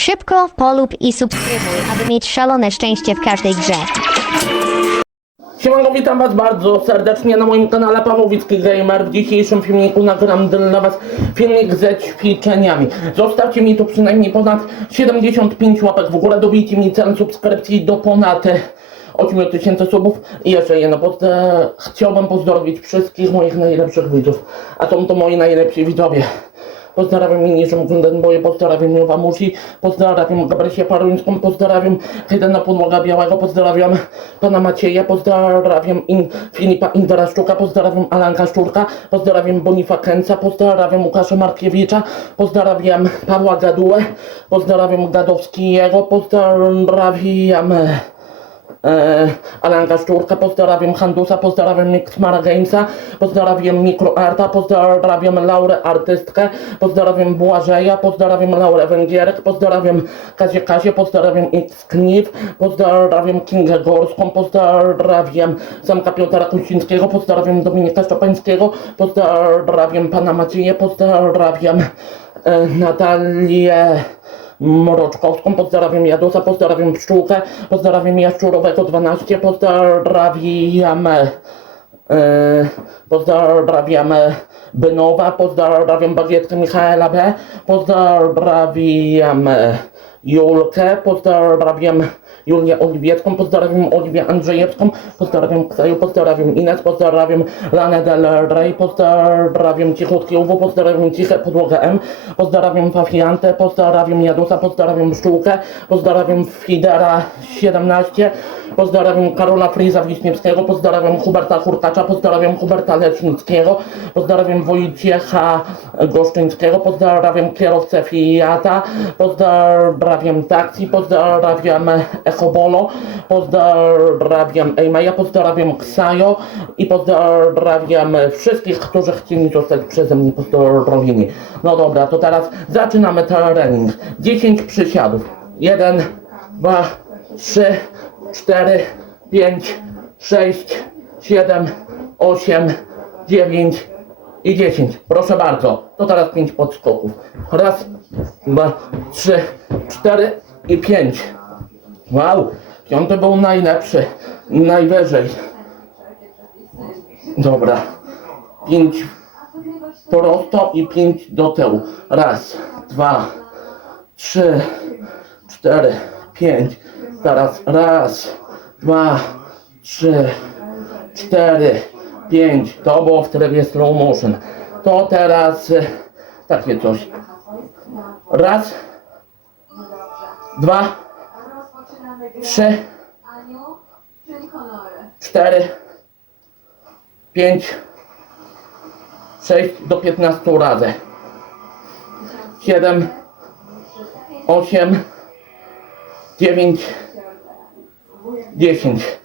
Szybko polub i subskrybuj, aby mieć szalone szczęście w każdej grze. Siemanko, witam was bardzo serdecznie na moim kanale Pawłowicki Gamer. W dzisiejszym filmiku nagram dla was filmik ze ćwiczeniami. Zostawcie mi tu przynajmniej ponad 75 łapek w górę, dobijcie mi cel subskrypcji do ponad 8000 subów i jeszcze jedno, pod, e, chciałbym pozdrowić wszystkich moich najlepszych widzów, a są to moi najlepsi widzowie. Pozdrawiam Miniszą Gundenboje, pozdrawiam Jowa Musi, pozdrawiam Gabrysię Paruńską, pozdrawiam Hedena Podłoga Białego, pozdrawiam Pana Macieja, pozdrawiam in, Filipa Indraszczuka, pozdrawiam Alanka Szczurka, pozdrawiam Bonifa Kęca, pozdrawiam Łukasza Markiewicza, pozdrawiam Pawła Gadułę, pozdrawiam Gadowskiego, pozdrawiam... E, Alanka Szczurka, pozdrawiam Handusa, pozdrawiam Mixmara Gamesa, pozdrawiam Mikroarta, pozdrawiam Laurę Artystkę, pozdrawiam Błażeja, pozdrawiam Laurę Węgierek, pozdrawiam Kazię Kasię, pozdrawiam X Kniv, pozdrawiam Kingę Gorską, pozdrawiam Samka Piotra Kuścińskiego, pozdrawiam Dominika Szczepańskiego, pozdrawiam Pana Macieja, pozdrawiam e, Natalię Mroczkowską, pozdrawiam Jadusa, pozdrawiam Pszczółkę, pozdrawiam Jaszczurowego 12, pozdrawiam e, pozdrawiam Bynowa, pozdrawiam Bagietkę Michaela B, pozdrawiam Julkę, pozdrawiam Julię Oliwiecką, pozdrawiam Oliwię Andrzejewską, pozdrawiam Ksaju, pozdrawiam Ines, pozdrawiam Lanę Del Rey, pozdrawiam Cichutki UW, pozdrawiam Ciche Podłogę M, pozdrawiam Fafiantę, pozdrawiam Jadusa, pozdrawiam Pszczółkę, pozdrawiam Fidera 17, pozdrawiam Karola Friza Wiśniewskiego, pozdrawiam Huberta Hurkacza, pozdrawiam Huberta Lecznickiego, pozdrawiam Wojciecha Goszczyńskiego, pozdrawiam kierowcę Fiata, pozdrawiam Taxi, pozdrawiam Echobolo, pozdrawiam Ejmaja, pozdrawiam Ksajo i pozdrawiam wszystkich, którzy chcieli zostać przeze mnie pozdrowieni. No dobra, to teraz zaczynamy trening. 10 przysiadów. 1, 2, 3, 4, 5, 6, 7, 8, 9 i 10. Proszę bardzo. To teraz 5 podskoków. Raz, dwa, trzy, cztery i 5. Wow, piąty był najlepszy. Najwyżej. Dobra. 5 prosto i 5 do tyłu. Raz, dwa, trzy, cztery, pięć. Teraz raz, dwa, trzy, cztery, pięć. To było w trybie slow motion. To teraz y, takie coś. Raz, dwa, trzy, cztery, pięć, sześć do piętnastu razy. Siedem, osiem, dziewięć, dziesięć,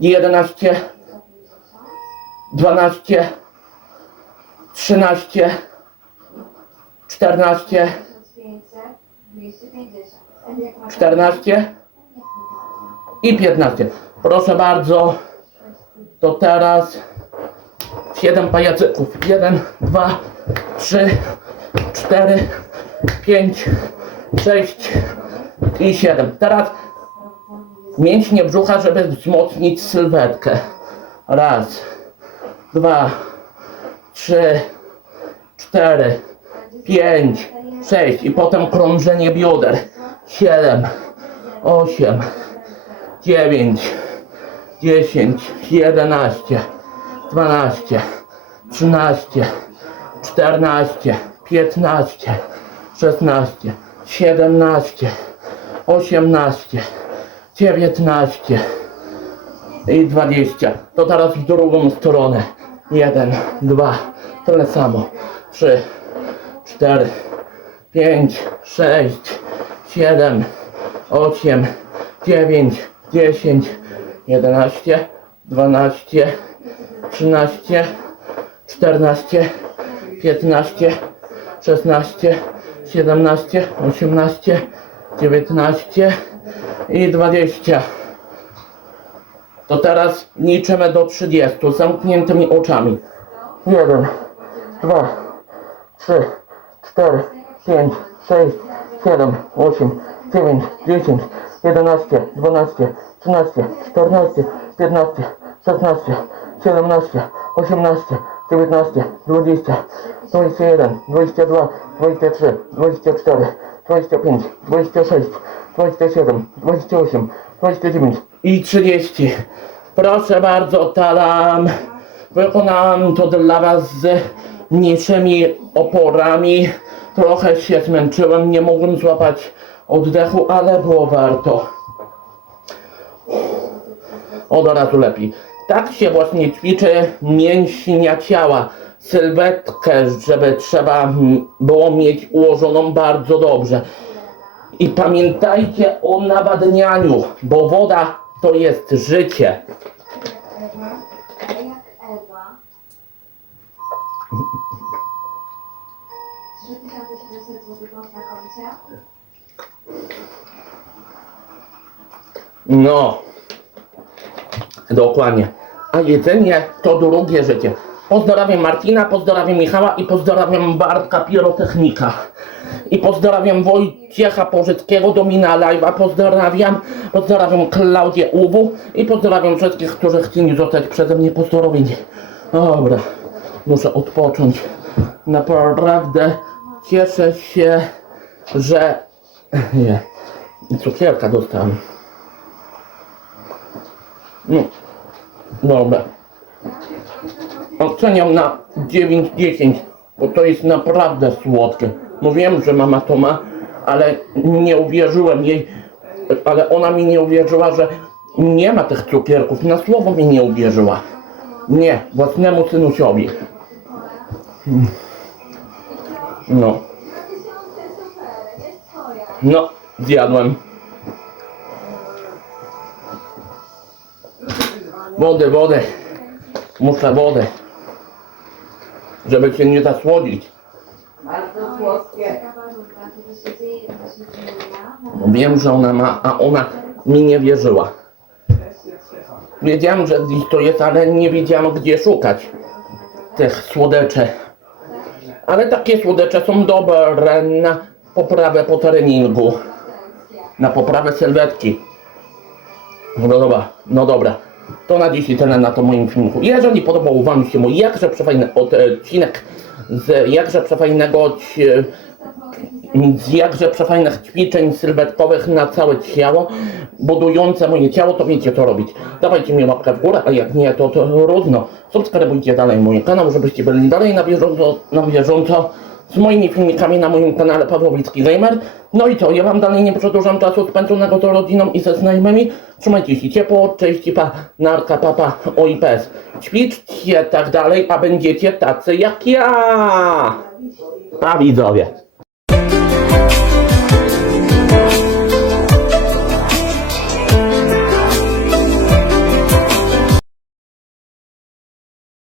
jedenaście, dwanaście, trzynaście, czternaście, 500, 250. Jak masz 14 i 15. Proszę bardzo, to teraz 7 pajacyków. 1, 2, 3, 4, 5, 6 i 7. Teraz mięśnie brzucha, żeby wzmocnić sylwetkę. Raz, dwa, trzy, cztery, pięć, sześć i potem krążenie bioder. Siedem, osiem, dziewięć, dziesięć, jedenaście, dwanaście, trzynaście, czternaście, piętnaście, szesnaście, siedemnaście, osiemnaście, dziewiętnaście i dwadzieścia. To teraz w drugą stronę. Jeden, dwa, tyle samo. Trzy, cztery, pięć, sześć, siedem, osiem, dziewięć, dziesięć, jedenaście, dwanaście, trzynaście, czternaście, piętnaście, szesnaście, siedemnaście, osiemnaście, dziewiętnaście i dwadzieścia. To teraz liczymy do 30 z zamkniętymi oczami. Jeden, dwa, trzy, cztery, 5, 6, 7, 8, 9, 10, 11, 12, 13, 14, 15, 16, 17, 18, 19, 20, 21, 22, 23, 24, 25, 26, 27, 28, 29 i 30. Proszę bardzo, talam. Wykonałem to dla Was z mniejszymi oporami. Trochę się zmęczyłem, nie mogłem złapać oddechu, ale było warto. Od razu lepiej. Tak się właśnie ćwiczy mięśnia ciała. Sylwetkę, żeby trzeba mm, było mieć ułożoną bardzo dobrze. I pamiętajcie o nawadnianiu, bo woda to jest życie. Ewa. A jak Ewa? 3700 zł na koncie. No, dokładnie. A jedzenie to drugie życie. Pozdrawiam Martina, pozdrawiam Michała i pozdrawiam Bartka Pirotechnika. I pozdrawiam Wojciecha Pożyckiego, Domina Live'a, pozdrawiam, pozdrawiam Klaudię Uwu i pozdrawiam wszystkich, którzy chcieli zostać przeze mnie pozdrowieni. Dobra, muszę odpocząć. Naprawdę cieszę się, że... Nie, cukierka dostałem. No, dobra. Oceniam na 9-10, bo to jest naprawdę słodkie. Mówiłem, że mama to ma, ale nie uwierzyłem jej, ale ona mi nie uwierzyła, że nie ma tych cukierków. Na słowo mi nie uwierzyła. Nie, własnemu synusiowi. No, 2000 super, jest twoja. no, zjadłem. Wodę, wodę. Muszę wodę. Żeby się nie zasłodzić. Bardzo słodkie. Wiem, że ona ma, a ona mi nie wierzyła. Wiedziałem, że gdzieś to jest, ale nie wiedziałem gdzie szukać tych słodeczy. Ale takie słodecze są dobre na poprawę po treningu. Na poprawę sylwetki. No dobra, no dobra. To na dzisiaj tyle na to moim filmiku. Jeżeli podobał Wam się mój jakże przefajny odcinek z jakże przefajnego z jakże przefajnych ćwiczeń sylwetkowych na całe ciało, budujące moje ciało, to wiecie co robić. Dawajcie mi łapkę w górę, a jak nie, to trudno. Subskrybujcie dalej mój kanał, żebyście byli dalej na bieżąco, na bieżąco z moimi filmikami na moim kanale Pawłowicki Gamer. No i to, ja wam dalej nie przedłużam czasu spędzonego z rodziną i ze znajomymi. Trzymajcie się ciepło, cześć, pa, narka, papa, OIPS. Ćwiczcie tak dalej, a będziecie tacy jak ja. A widzowie.